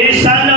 इस साल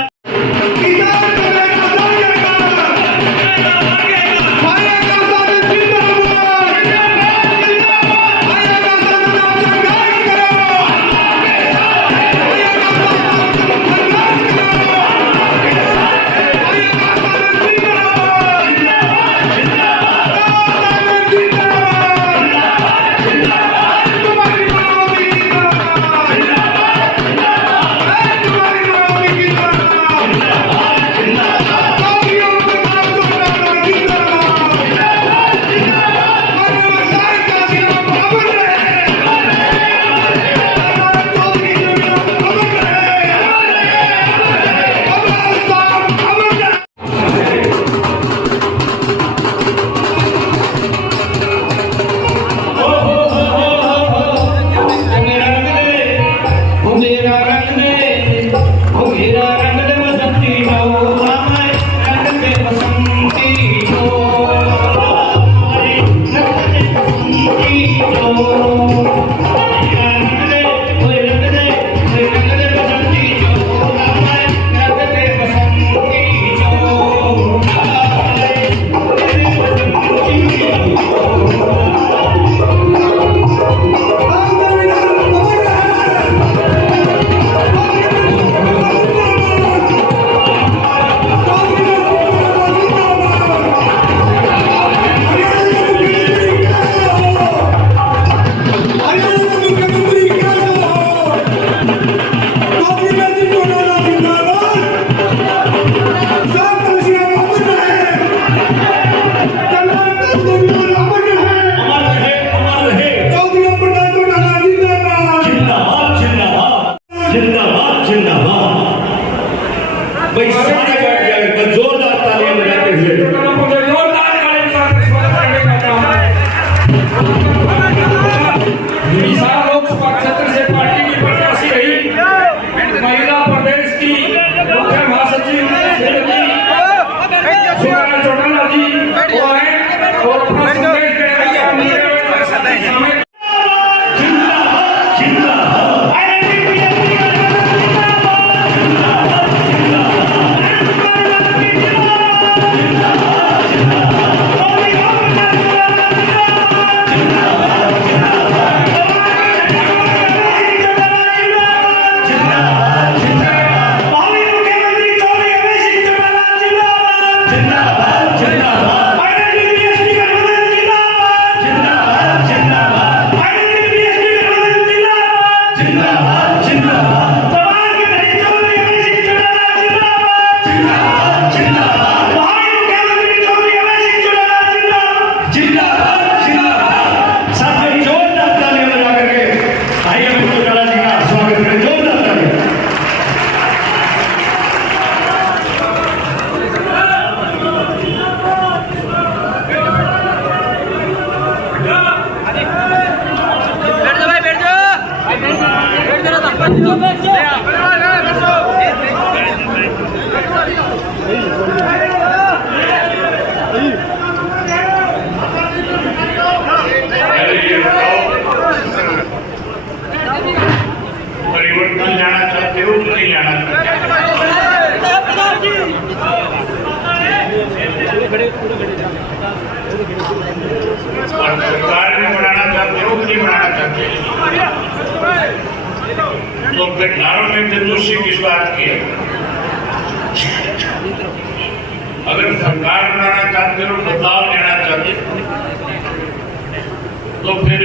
सरकार भी बनाना चाहते हो नहीं बनाना चाहते। तो गठनारों में फिर किस बात की है? अगर सरकार बनाना चाहते हो, बदलाव लेना चाहते तो फिर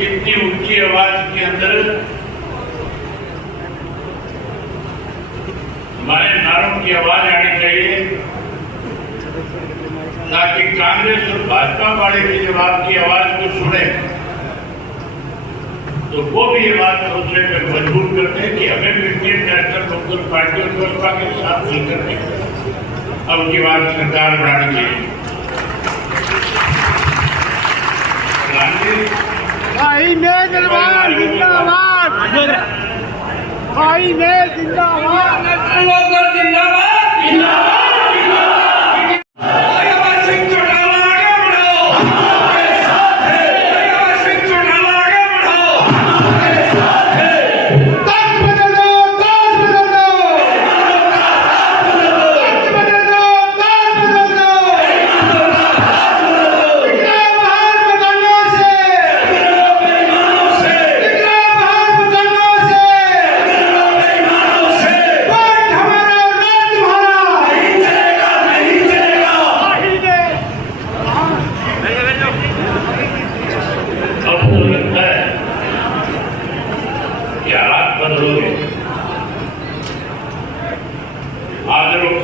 इतनी ऊंची आवाज के अंदर हमारे नारों की आवाज आनी चाहिए, ताकि कांग्रेस और भाजपा वाले भी जब आपकी आवाज को सुने तो वो भी ये बात सोचने पर मजबूर करते हैं कि हमें भी इंडियन नेशनल लोकल पार्टी और भाजपा के साथ मिलकर के अब की बात सरकार बनानी चाहिए। भाई ने जिंदाबाद, भाई ने जिंदाबाद, जिंदाबाद।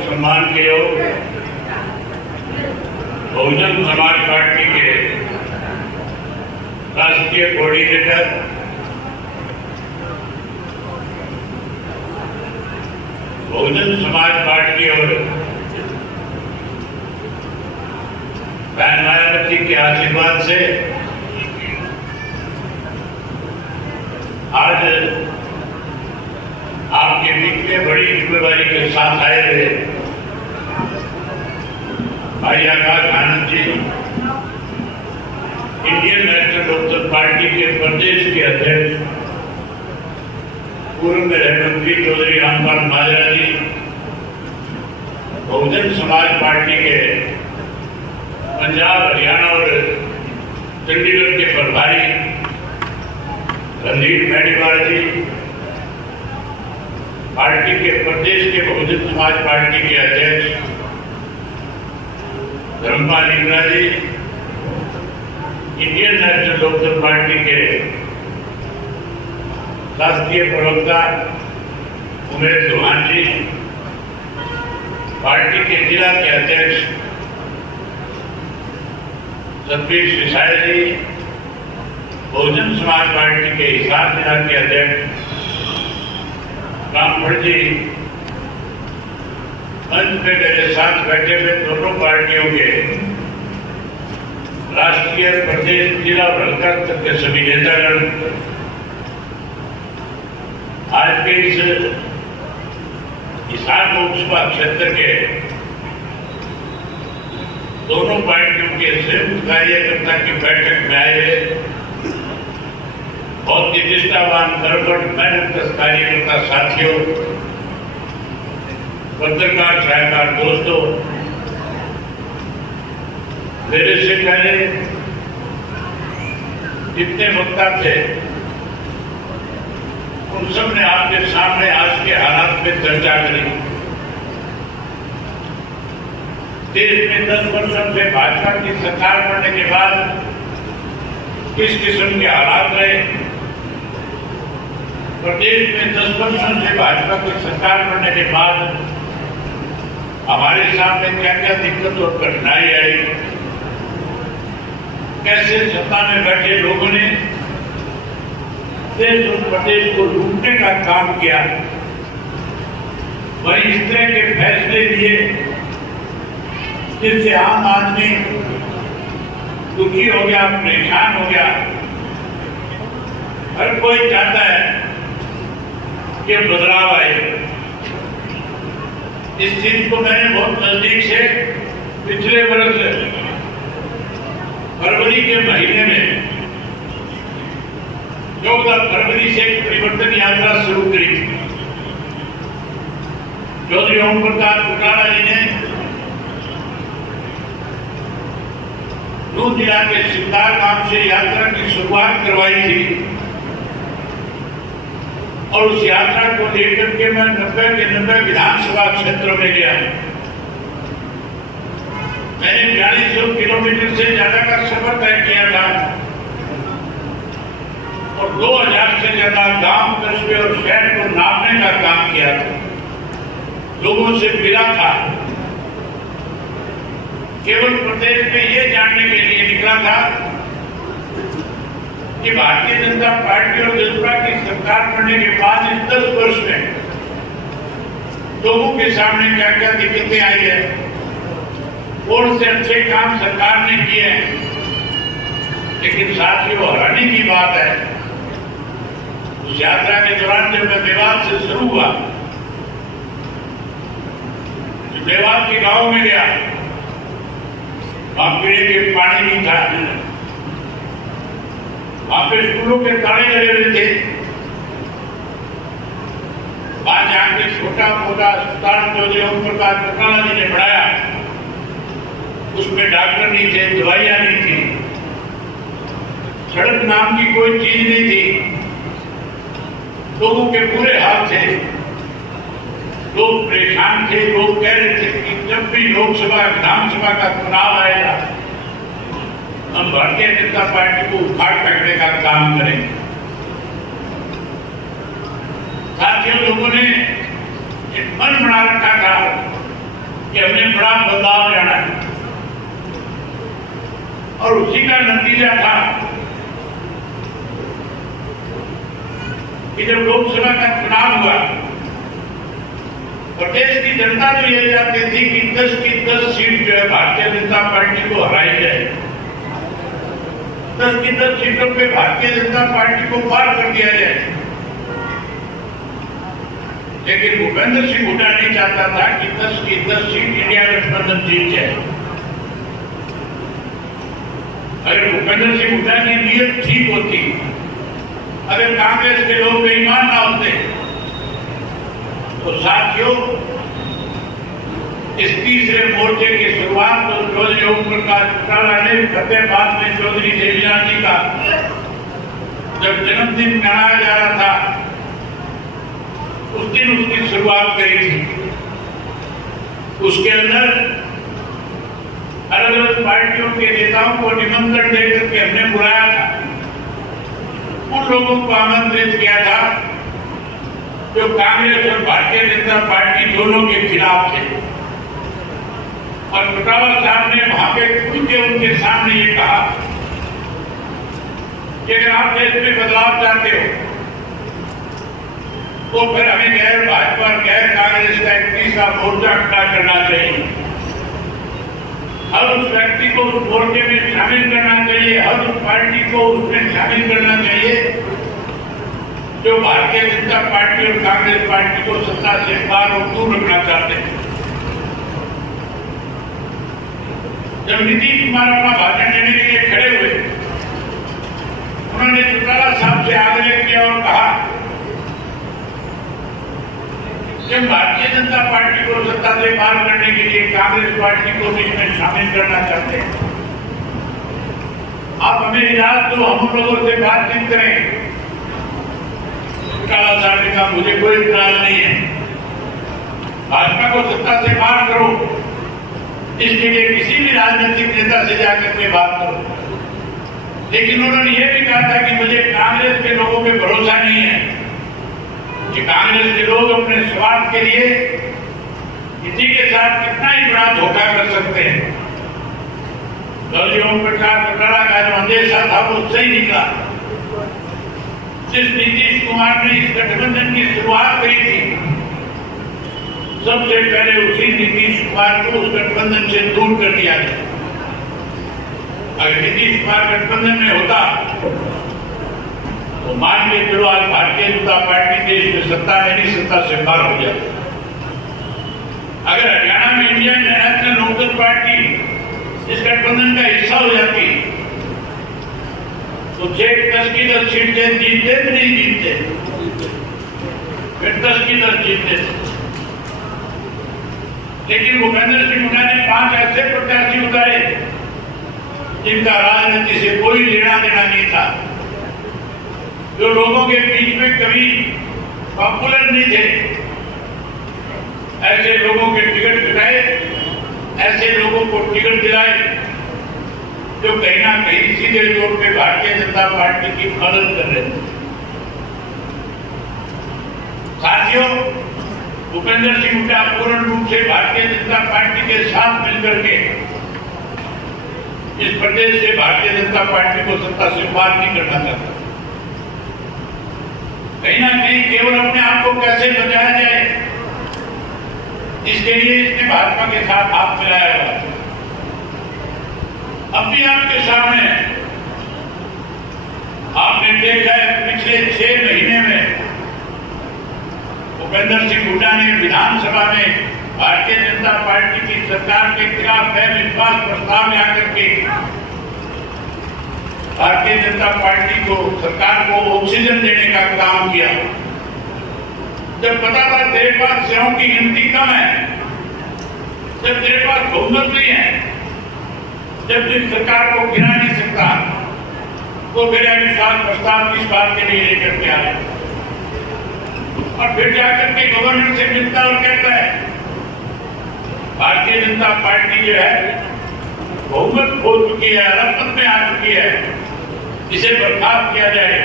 सम्मान के योग बहुजन समाज पार्टी के राष्ट्रीय कोऑर्डिनेटर बहुजन समाज पार्टी और बहन मायावती के आशीर्वाद से आज आपके बीच में बड़ी जिम्मेदारी के साथ आए हुए भाई Akash Anand ji, Indian national Lokdal party के प्रदेश के अध्यक्ष पूर्व में रह मंत्री चौधरी रामपाल माजरा जी, बहुजन समाज पार्टी के पंजाब, हरियाणा और चंडीगढ़ के प्रभारी रणदीप मेडीवाल जी, पार्टी के प्रदेश के बहुजन समाज पार्टी के अध्यक्ष Dharmpal Indira ji, Indian national Lokdal party के राष्ट्रीय प्रवक्ता उमेश चौहान जी, पार्टी के जिला के अध्यक्ष सतबीर सिसाई जी, बहुजन समाज पार्टी के हिसार जिला के अध्यक्ष रामफल जी, मंच में मेरे साथ बैठे हुए दोनों पार्टियों के राष्ट्रीय, प्रदेश, जिला और हल्का स्तर के सभी नेतागण, आज के इस हिसार लोकसभा क्षेत्र के दोनों पार्टियों के संयुक्त कार्यकर्ता की बैठक में आए बहुत ही निष्ठावान, कर्मठ, मेहनत कार्यकर्ता साथियों, पत्रकार, छायाकार दोस्तों, मेरे से पहले जितने वक्ता थे उन सब ने आपके सामने आज के हालात में चर्चा करी। देश में 10 वर्षों से भाजपा की सरकार बनने के बाद किस किस्म के हालात रहे, प्रदेश में 10 वर्षों से भाजपा की सरकार बनने के बाद हमारे सामने क्या क्या दिक्कत और कठिनाई आई, कैसे सत्ता में बैठे लोगों ने देश और प्रदेश को लूटने का काम किया, वही इस तरह के फैसले लिए जिससे आम आदमी दुखी हो गया, परेशान हो गया। हर कोई चाहता है कि बदलाव आए। इस चीज को मैंने बहुत नजदीक से पिछले वर्ष फरवरी के महीने में 14 फरवरी से एक परिवर्तन यात्रा शुरू करी थी। चौधरी ओम प्रकाश चौटाला जी ने नूंह जिला के सिद्धार गांव से यात्रा की शुरुआत करवाई थी और उस यात्रा को लेकर के मैं 90 के 90 विधानसभा क्षेत्रों में गया। मैंने 4200 किलोमीटर से ज्यादा का सफर तय किया था और 2000 से ज्यादा गांव, कस्बे और शहर को नापने का काम किया था। लोगों से मिला था, केवल प्रदेश में ये जानने के लिए निकला था कि भारतीय जनता पार्टी और भाजपा की सरकार बनने के बाद इस 10 वर्ष में लोगों के सामने क्या क्या दिक्कतें आई है, कौन से अच्छे काम सरकार ने किए हैं। लेकिन साथियों, हैरानी की बात है, उस यात्रा के दौरान जब मैं मेवात से शुरू हुआ, मेवात के गांव में गया, वहां पीने के पानी नहीं था, वहां पे स्कूलों के ताले लगे हुए थे। वहां जाके छोटा मोटा अस्पताल चौधरी ओम प्रकाश चौटाला जी ने बढ़ाया, उसमें डॉक्टर नहीं थे, दवाइयां नहीं थी, सड़क नाम की कोई चीज नहीं थी। लोगों के बुरे हाल थे, लोग परेशान थे। लोग कह रहे थे कि जब भी लोकसभा, विधानसभा का चुनाव आएगा, हम भारतीय जनता पार्टी को उखाड़ फेंकने का काम करेंगे। साथियों, लोगों ने एक मन बना रखा था बड़ा बदलाव लाना है। और उसी का नतीजा था कि जब लोकसभा का चुनाव हुआ, प्रदेश की जनता तो ये चाहती थी कि 10 की 10 सीट जो है भारतीय जनता पार्टी को हराई जाए, 10 की 10 सीटों पे भारतीय जनता पार्टी को पार कर दिया जाए। लेकिन भूपेंद्र सिंह हुड्डा नहीं चाहता था कि 10 की 10 सीट इंडिया गठबंधन जीत जाए। अगर भूपेंद्र सिंह हुड्डा की नीयत ठीक होती, अगर कांग्रेस के लोग बेईमान ना होते, तो साथियों इस तीसरे मोर्चे की शुरुआत तो चौधरी ओम प्रकाश चौटाला ने फतेहाबाद में चौधरी देवीलाल जी का जब जन्मदिन मनाया जा रहा था, उस दिन उसकी शुरुआत करी थी। उसके अंदर अलग अलग पार्टियों के नेताओं को निमंत्रण देकर के हमने बुलाया था। उन लोगों को आमंत्रित किया था जो कांग्रेस और भारतीय जनता पार्टी दोनों के खिलाफ थे। और चौटाला साहब ने वहां पे खुल के उनके सामने ये कहा कि अगर आप देश में बदलाव चाहते हो तो फिर हमें गैर भाजपा और गैर कांग्रेस का एक तीसरा मोर्चा खड़ा करना चाहिए। हर उस व्यक्ति को उस मोर्चे में शामिल करना चाहिए, हर उस पार्टी को उसमें शामिल करना चाहिए जो भारतीय जनता पार्टी और कांग्रेस पार्टी को सत्ता से पार और दूर रखना चाहते हैं। जब नीतीश कुमार अपना भाषण देने के लिए खड़े हुए, उन्होंने चौटाला साहब से आग्रह किया और कहा कि भारतीय जनता पार्टी को सत्ता से पार करने के लिए कांग्रेस पार्टी को भी इसमें शामिल करना चाहते हैं। आप हमें इजाजत दो, हम लोगों से बातचीत करें। चौटाला साहब ने कहा मुझे कोई इतराज नहीं है, भाजपा को सत्ता से पार करो, इसके लिए किसी भी राजनीतिक नेता से जाकर के बात करो। लेकिन उन्होंने ये भी कहा था कि मुझे कांग्रेस के लोगों पे भरोसा नहीं है कि कांग्रेस के लोग अपने स्वार्थ के लिए किसी के साथ कितना ही बड़ा धोखा कर सकते हैं। चौधरी ओम प्रकाश चौटाला का जो अंदेशा था वो सही निकला। जिस नीतीश कुमार ने इस गठबंधन की शुरुआत करी थी, सबसे पहले उसी नीतीश कुमार को उस गठबंधन से दूर कर दिया गया। अगर नीतीश कुमार गठबंधन में होता तो मान के चलो आज भारतीय जनता पार्टी देश में सत्ता है नहीं, सत्ता से बाहर हो जाती। अगर हरियाणा में इंडियन नेशनल लोकदल पार्टी इस गठबंधन का हिस्सा हो जाती तो 10 की 10 सीटें जीतते भी नहीं जीतते, फिर 10 की 10 जीतते। लेकिन भूपेंद्र सिंह हुड्डा ने 5 ऐसे प्रत्याशी उतारे जिनका राजनीति से कोई लेना देना नहीं था, जो लोगों के बीच में कभी पॉपुलर नहीं थे। ऐसे लोगों के टिकट कटाए, ऐसे लोगों को टिकट दिलाए जो कहीं ना कहीं सीधे तौर पे भारतीय जनता पार्टी की मदद कर रहे थे। साथियों, भूपेंद्र सिंह हुड्डा पूर्ण रूप से भारतीय जनता पार्टी के साथ मिलकर के इस प्रदेश से भारतीय जनता पार्टी को सत्ता से पार नहीं करना चाहता। कहीं ना कहीं केवल अपने आप को कैसे बचाया जाए, इसके लिए इसने भाजपा के साथ हाथ मिलाया हुआ। अब भी आपके सामने आपने देखा है पिछले 6 महीने में भूपेंद्र सिंह हुड्डा ने विधानसभा में भारतीय जनता पार्टी की सरकार के खिलाफ अविश्वास प्रस्ताव में आकर के भारतीय जनता पार्टी को, सरकार को ऑक्सीजन देने का काम किया। जब पता था तेरे पास सेवाओं की गिनती कम है, जब तेरे पास बहुमत नहीं है, जब जिस सरकार को गिरा नहीं सकता, तो फिर अविश्वास प्रस्ताव किस बात के लिए लेकर के आया और फिर जाकर के गवर्नर से मिलता और कहता है भारतीय जनता पार्टी जो है बहुमत खो चुकी है, अरबपत में आ चुकी है, इसे बर्खास्त किया जाए।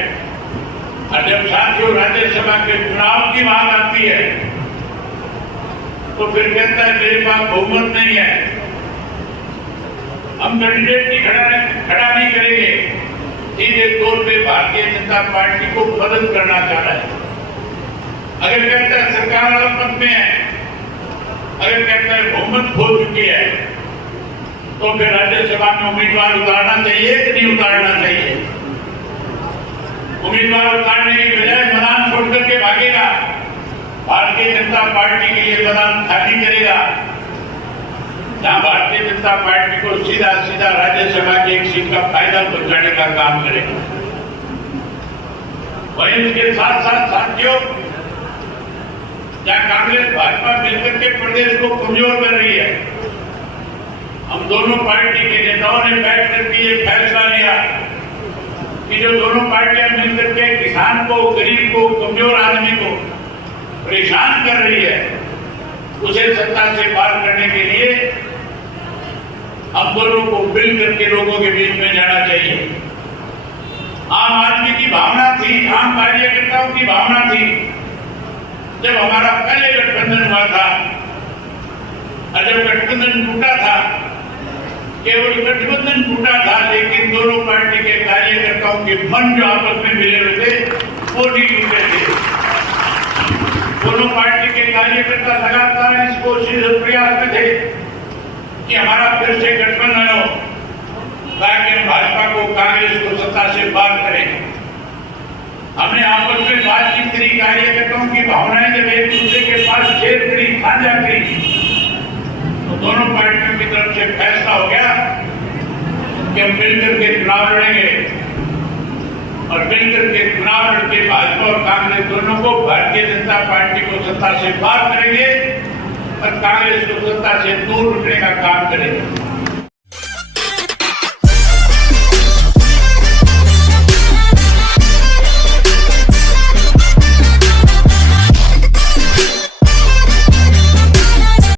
और जब साथियों राज्यसभा के चुनाव की बात आती है तो फिर कहता है मेरे पास बहुमत नहीं है, हम कैंडिडेट नहीं खड़ा नहीं करेंगे। सीधे तौर पे भारतीय जनता पार्टी को मदद करना चाह रहा है। अगर कहता है सरकार अल्पमत में है, अगर कहता है बहुमत खो चुकी है, तो फिर राज्यसभा में उम्मीदवार उतारना चाहिए कि नहीं उतारना चाहिए? उम्मीदवार उतारने की बजाय मैदान छोड़ करके भागेगा, भारतीय जनता पार्टी के लिए मैदान खाली करेगा, जहां भारतीय जनता पार्टी को सीधा सीधा राज्यसभा की एक सीट का फायदा पहुंचाने का काम करेगा। वहीं उसके साथ साथ साथियों, जहां कांग्रेस भाजपा मिलकर के प्रदेश को कमजोर कर रही है, हम दोनों पार्टी के नेताओं ने बैठ करके ये फैसला लिया कि जो दोनों पार्टियां मिलकर के किसान को, गरीब को, कमजोर आदमी को परेशान कर रही है, उसे सत्ता से पार करने के लिए हम दोनों को मिल करके लोगों के बीच में जाना चाहिए। आम आदमी की भावना थी, आम कार्यकर्ताओं की भावना थी, जब हमारा पहले गठबंधन हुआ था और जब गठबंधन टूटा था, केवल गठबंधन टूटा था, लेकिन दोनों पार्टी के कार्यकर्ताओं के मन जो आपस में मिले हुए थे वो नहीं टूटे थे। दोनों पार्टी के कार्यकर्ता लगातार इस कोशिश और प्रयास में थे कि हमारा फिर से गठबंधन हो, ताकि हम भाजपा को, कांग्रेस को सत्ता से बाहर करें। हमने आपस में बातचीत करी, कार्यकर्ताओं की भावनाएं जब एक दूसरे के पास शेयर करी, साझा करी, तो दोनों पार्टियों की तरफ से फैसला हो गया कि हम मिलकर के चुनाव लड़ेंगे और मिलकर के चुनाव लड़के भाजपा और कांग्रेस दोनों को, भारतीय जनता पार्टी को सत्ता से बाहर करेंगे और कांग्रेस को सत्ता से दूर रखने का काम करेंगे।